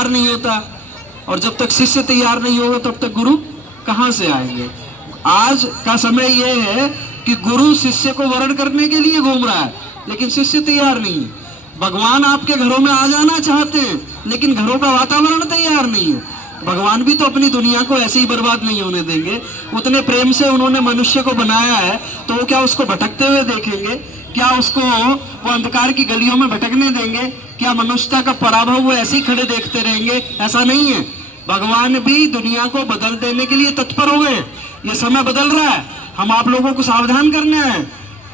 तैयार नहीं होता, और जब तक शिष्य तैयार नहीं होगा तब तक गुरु कहाँ से आएंगे। आज का समय यह है कि गुरु शिष्य को वर्ण करने के लिए घूम रहा है, लेकिन शिष्य तैयार नहीं है। भगवान आपके घरों में आ जाना चाहते हैं, लेकिन घरों का वातावरण तैयार नहीं है। भगवान भी तो अपनी दुनिया को ऐसे ही बर्बाद नहीं होने देंगे। उतने प्रेम से उन्होंने मनुष्य को बनाया है, तो वो क्या उसको भटकते हुए देखेंगे? क्या उसको वो अंधकार की गलियों में भटकने देंगे? क्या मनुष्यता का पराभव वो ऐसे ही खड़े देखते रहेंगे? ऐसा नहीं है। भगवान भी दुनिया को बदल देने के लिए तत्पर हो गए। ये समय बदल रहा है, हम आप लोगों को सावधान करना है।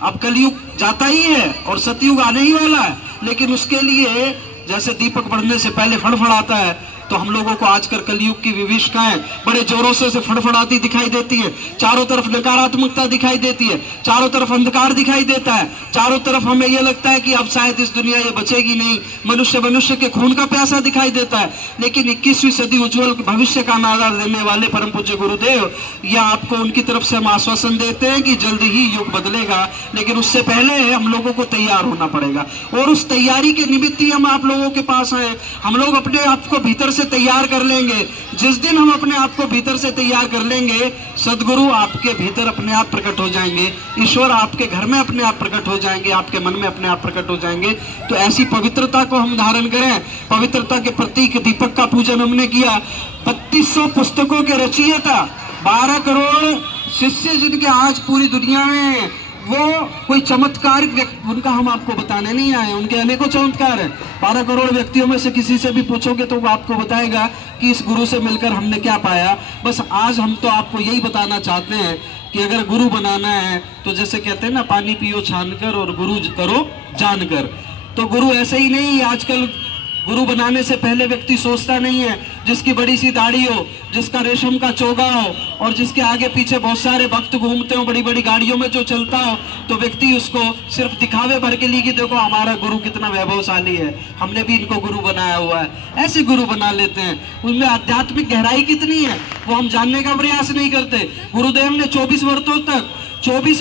अब कलयुग जाता ही है और सतयुग आने ही वाला है, लेकिन उसके लिए जैसे दीपक बढ़ने से पहले फड़फड़ाता है, तो हम लोगों को आजकल कलयुग की विभीषिकाएं बड़े जोरों से फड़फड़ाती दिखाई देती है। चारों तरफ नकारात्मकता दिखाई देती है, चारों तरफ अंधकार दिखाई देता है, चारों तरफ हमें यह लगता है कि अब शायद इस दुनिया ये बचेगी नहीं। मनुष्य के खून का प्यासा दिखाई देता है। लेकिन 21वीं सदी उज्जवल भविष्य का नारा देने वाले परम पूज्य गुरुदेव या आपको उनकी तरफ से हम आश्वासन देते हैं कि जल्दी ही युग बदलेगा, लेकिन उससे पहले हम लोगों को तैयार होना पड़ेगा। और उस तैयारी के निमित्त ही हम आप लोगों के पास आए। हम लोग अपने आप को भीतर से तैयार कर लेंगे। जिस दिन हम अपने आप को भीतर से तैयार कर लेंगे, सदगुरु आपके भीतर अपने आप प्रकट हो जाएंगे, ईश्वर आपके घर में अपने आप प्रकट हो जाएंगे, आपके मन में अपने आप प्रकट हो जाएंगे। तो ऐसी पवित्रता को हम धारण करें। पवित्रता के प्रतीक दीपक का पूजन हमने किया। 3200 पुस्तकों के रचयिता, 12 करोड़ शिष्य जिनके आज पूरी दुनिया में, वो कोई चमत्कारिक व्यक्ति उनका हम आपको बताने नहीं आए। उनके अनेकों चमत्कार है। 12 करोड़ व्यक्तियों में से किसी से भी पूछोगे तो वो आपको बताएगा कि इस गुरु से मिलकर हमने क्या पाया। बस आज हम तो आपको यही बताना चाहते हैं कि अगर गुरु बनाना है तो जैसे कहते हैं ना, पानी पियो छानकर और गुरु करो जानकर। तो गुरु ऐसे ही नहीं। आजकल गुरु बनाने से पहले व्यक्ति सोचता नहीं है, जिसकी बड़ी सी दाढ़ी हो, जिसका रेशम का चोगा हो और जिसके आगे पीछे बहुत सारे भक्त घूमते हो, बड़ी बड़ी गाड़ियों में जो चलता हो, तो व्यक्ति उसको सिर्फ दिखावे भर के लिए कि देखो हमारा गुरु कितना वैभवशाली है, हमने भी इनको गुरु बनाया हुआ है, ऐसे गुरु बना लेते हैं। उनमें आध्यात्मिक गहराई कितनी है वो हम जानने का प्रयास नहीं करते। गुरुदेव ने 24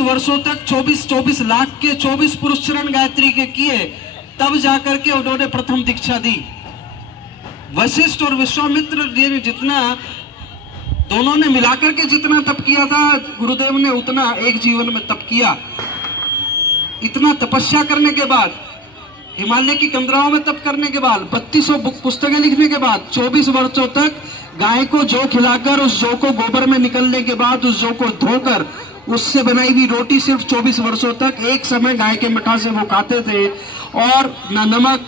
वर्षों तक 24 लाख के 24 पुरुष चरण गायत्री के किए, तब जाकर के उन्होंने प्रथम दीक्षा दी। वशिष्ठ और विश्वामित्र ने जितना, दोनों ने मिलाकर के जितना तप किया था, गुरुदेव ने उतना एक जीवन में तप किया। इतना तपस्या करने के बाद, हिमालय की कंदराओं में तप करने के बाद, 3200 पुस्तकें लिखने के बाद, 24 वर्षों तक गाय को जौ खिलाकर, उस जौ को गोबर में निकलने के बाद उस जौ को धोकर उससे बनाई हुई रोटी सिर्फ 24 वर्षों तक एक समय गाय के मठा से वो खाते थे। और न नमक,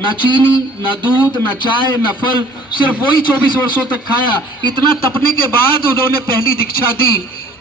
न चीनी, न दूध, न चाय, न फल, सिर्फ वही 24 वर्षों तक खाया। इतना तपने के बाद उन्होंने पहली दीक्षा दी।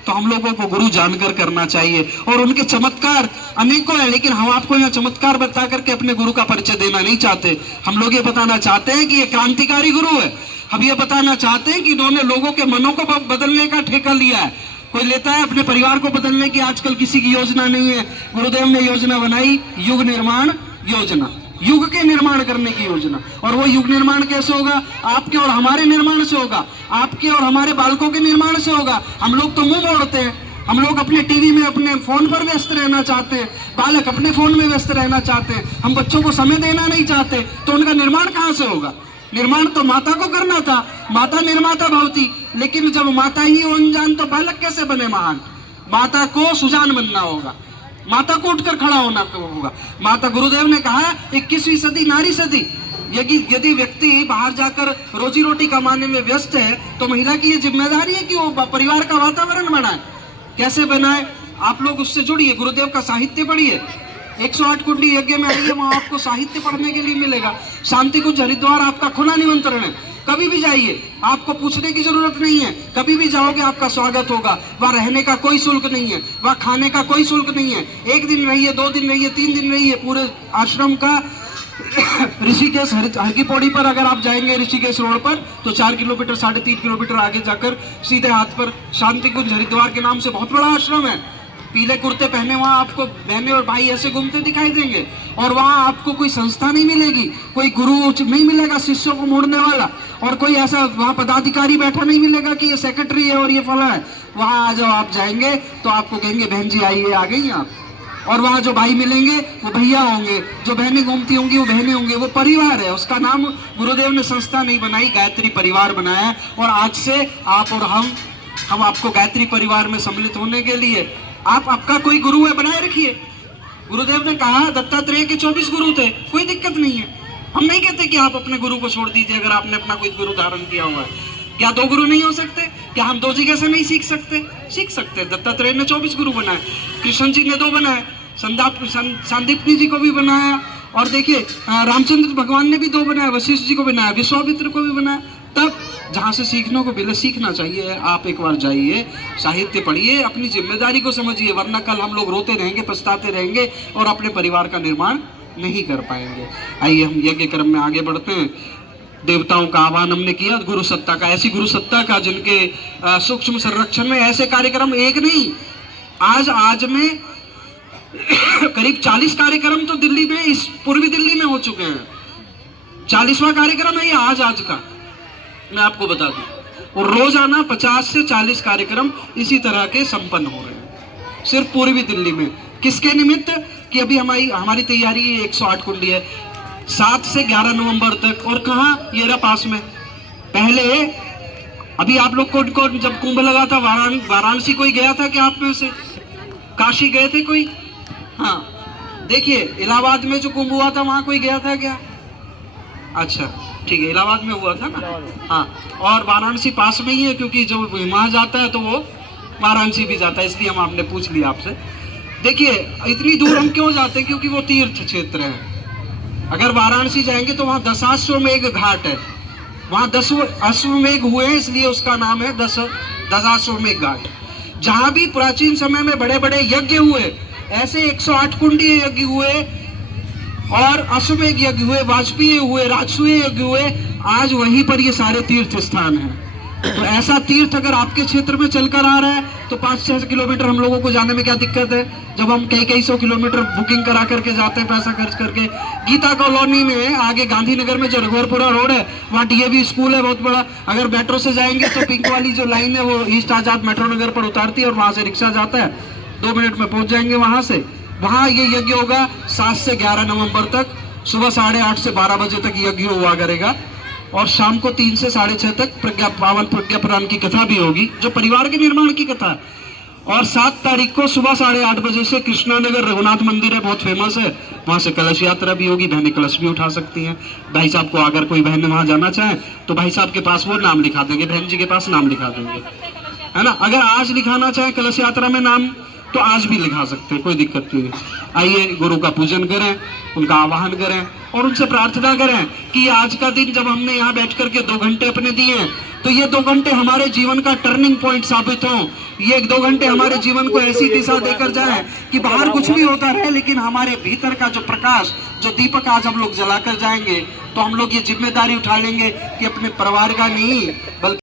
तो हम लोगों को गुरु जानकर करना चाहिए। और उनके चमत्कार अनेकों हैं, लेकिन हम आपको यहाँ चमत्कार बता करके अपने गुरु का परिचय देना नहीं चाहते। हम लोग ये बताना चाहते हैं कि ये क्रांतिकारी गुरु है। हम ये बताना चाहते हैं कि इन्होंने लोगों के मनों को बदलने का ठेका लिया है। कोई लेता है अपने परिवार को बदलने की, आजकल किसी की योजना नहीं है। गुरुदेव ने योजना बनाई, युग निर्माण योजना, युग के निर्माण करने की योजना। और वो युग निर्माण कैसे होगा? आपके और हमारे निर्माण से होगा, आपके और हमारे बालकों के निर्माण से होगा। हम लोग तो मुंह मोड़ते हैं, हम लोग अपने टीवी में, अपने फोन पर व्यस्त रहना चाहते हैं, बालक अपने फोन में व्यस्त रहना चाहते हैं, हम बच्चों को समय देना नहीं चाहते, तो उनका निर्माण कहाँ से होगा? निर्माण तो माता को करना था, माता निर्माता भवती। लेकिन जब माता ही अनजान तो बालक कैसे बने महान? माता को सुजान बनना होगा, माता को उठकर खड़ा होना होगा। माता, गुरुदेव ने कहा 21वीं सदी नारी सदी। यदि व्यक्ति बाहर जाकर रोजी रोटी कमाने में व्यस्त है, तो महिला की ये जिम्मेदारी है कि वो परिवार का वातावरण बनाए। कैसे बनाए? आप लोग उससे जुड़िए, गुरुदेव का साहित्य पढ़िए। 108 कुंडी यज्ञ में आइए, वहां आपको साहित्य पढ़ने के लिए मिलेगा। शांति कुंज हरिद्वार आपका खुला निमंत्रण है, कभी भी जाइए, आपको पूछने की जरूरत नहीं है। कभी भी जाओगे आपका स्वागत होगा। वहाँ रहने का कोई शुल्क नहीं है, वहाँ खाने का कोई शुल्क नहीं है। 1 दिन रहिए, 2 दिन रहिए, 3 दिन रहिए। पूरे आश्रम का ऋषिकेश हर की पौड़ी पर अगर आप जाएंगे ऋषिकेश रोड पर, तो 4 किलोमीटर 3.5 किलोमीटर आगे जाकर सीधे हाथ पर शांति कुंज हरिद्वार के नाम से बहुत बड़ा आश्रम है। पीले कुर्ते पहने वहाँ आपको बहनें और भाई ऐसे घूमते दिखाई देंगे। और वहाँ आपको कोई संस्था नहीं मिलेगी, कोई गुरु नहीं मिलेगा शिष्यों को मोड़ने वाला, और कोई ऐसा वहाँ पदाधिकारी बैठा नहीं मिलेगा कि ये सेक्रेटरी है और ये फला है। वहाँ आ जाओ, आप जाएंगे तो आपको कहेंगे बहन जी आइए, आ गई आप, और वहाँ जो भाई मिलेंगे वो भैया होंगे, जो बहनें घूमती होंगी वो बहनें होंगे। वो परिवार है, उसका नाम गुरुदेव ने संस्था नहीं बनाई, गायत्री परिवार बनाया। और आज से आप और हम आपको गायत्री परिवार में सम्मिलित होने के लिए, आप आपका कोई गुरु है बनाए रखिए। गुरुदेव ने कहा दत्तात्रेय के 24 गुरु थे, कोई दिक्कत नहीं है। हम नहीं कहते कि आप अपने गुरु को छोड़ दीजिए अगर आपने अपना कोई गुरु धारण किया हुआ है। क्या 2 गुरु नहीं हो सकते? क्या हम 2 जगह से नहीं सीख सकते? सीख सकते। दत्तात्रेय ने 24 गुरु बनाए, कृष्ण जी ने 2 बनाए, सांदीपनी जी को भी बनाया, और देखिए रामचंद्र भगवान ने भी 2 बनाया, वशिष्ठ जी को बनाया, विश्वामित्र को भी बनाया। तब जहाँ से सीखने को मिले सीखना चाहिए। आप एक बार जाइए, साहित्य पढ़िए, अपनी जिम्मेदारी को समझिए, वरना कल हम लोग रोते रहेंगे, पछताते रहेंगे और अपने परिवार का निर्माण नहीं कर पाएंगे। आइए हम यज्ञ क्रम में आगे बढ़ते हैं। देवताओं का आह्वान हमने किया, गुरु सत्ता का, ऐसी गुरु सत्ता का जिनके सूक्ष्म संरक्षण में ऐसे कार्यक्रम एक नहीं, आज में करीब 40 कार्यक्रम तो दिल्ली में, इस पूर्वी दिल्ली में हो चुके हैं। 40वां कार्यक्रम है ये आज का, मैं आपको बता दूं। और रोजाना 50 से 40 कार्यक्रम इसी तरह के संपन्न हो रहे हैं सिर्फ पूर्वी दिल्ली में। किसके निमित्त? कि अभी हमारी तैयारी 108 कुंडी है 7 से 11 नवंबर तक। और कहाँ? ये रहा पास में। पहले अभी आप लोग को जब कुंभ लगा था वाराणसी कोई गया था क्या आप में से? काशी गए थे कोई? हाँ, देखिए इलाहाबाद में जो कुंभ हुआ था वहां कोई गया था क्या? अच्छा ठीक है, इलाहाबाद में हुआ था ना। हाँ, और वाराणसी पास में ही है, क्योंकि जो वहां जाता है तो वो वाराणसी भी जाता है, इसलिए हम आपने पूछ लिया आपसे। देखिए इतनी दूर हम क्यों जाते हैं? क्योंकि वो तीर्थ क्षेत्र है। अगर वाराणसी जाएंगे तो वहाँ 10 अश्वमेघ घाट है, वहाँ 10 अश्वमेघ हुए हैं, इसलिए उसका नाम है 10 अश्वमेघ घाट। जहाँ भी प्राचीन समय में बड़े बड़े यज्ञ हुए, ऐसे 108 कुंडी यज्ञ हुए और अश्वमेघ यज्ञ हुए, वाजपेयी हुए, राजसूय यज्ञ हुए, आज वहीं पर ये सारे तीर्थ स्थान हैं। तो ऐसा तीर्थ अगर आपके क्षेत्र में चलकर आ रहा है तो 5-6 किलोमीटर हम लोगों को जाने में क्या दिक्कत है? जब हम कई 100 किलोमीटर बुकिंग करा करके जाते हैं, पैसा खर्च करके। गीता कॉलोनी में आगे गांधीनगर में जो रघुवरपुरा रोड है, वहाँ DAV स्कूल है बहुत बड़ा। अगर मेट्रो से जाएंगे तो पिंक वाली जो लाइन है वो ईस्ट आजाद मेट्रो नगर पर उतारती है और वहाँ से रिक्शा जाता है, 2 मिनट में पहुँच जाएंगे वहाँ से। वहाँ ये यज्ञ होगा 7 से 11 नवंबर तक, सुबह 8:30 से 12 बजे तक यज्ञ हुआ करेगा, और शाम को 3 से 6:30 तक पावन प्रज्ञा पुराण की कथा भी होगी, जो परिवार के निर्माण की कथा है। और 7 तारीख को सुबह 8:30 बजे से कृष्णानगर रघुनाथ मंदिर है, बहुत फेमस है, वहाँ से कलश यात्रा भी होगी, बहनें कलश भी उठा सकती हैं। भाई साहब को अगर कोई बहन वहाँ जाना चाहे तो भाई साहब के पास वो नाम लिखा देंगे, बहन जी के पास नाम लिखा देंगे, है ना। अगर आज लिखाना चाहे कलश यात्रा में नाम तो आज भी लिखा सकते हैं, कोई दिक्कत नहीं है। आइए गुरु का पूजन करें, उनका आवाहन करें और उनसे प्रार्थना करें कि आज का दिन जब हमने यहाँ बैठ करके 2 घंटे अपने दिए हैं, तो ये 2 घंटे हमारे जीवन का टर्निंग पॉइंट साबित हो। ये 2 घंटे हमारे जीवन को ऐसी दिशा देकर जाए कि बाहर कुछ भी होता रहे, लेकिन हमारे भीतर का जो प्रकाश, जो दीपक आज हम लोग जलाकर जाएंगे, तो हम लोग ये जिम्मेदारी उठा लेंगे कि अपने परिवार का नहीं बल्कि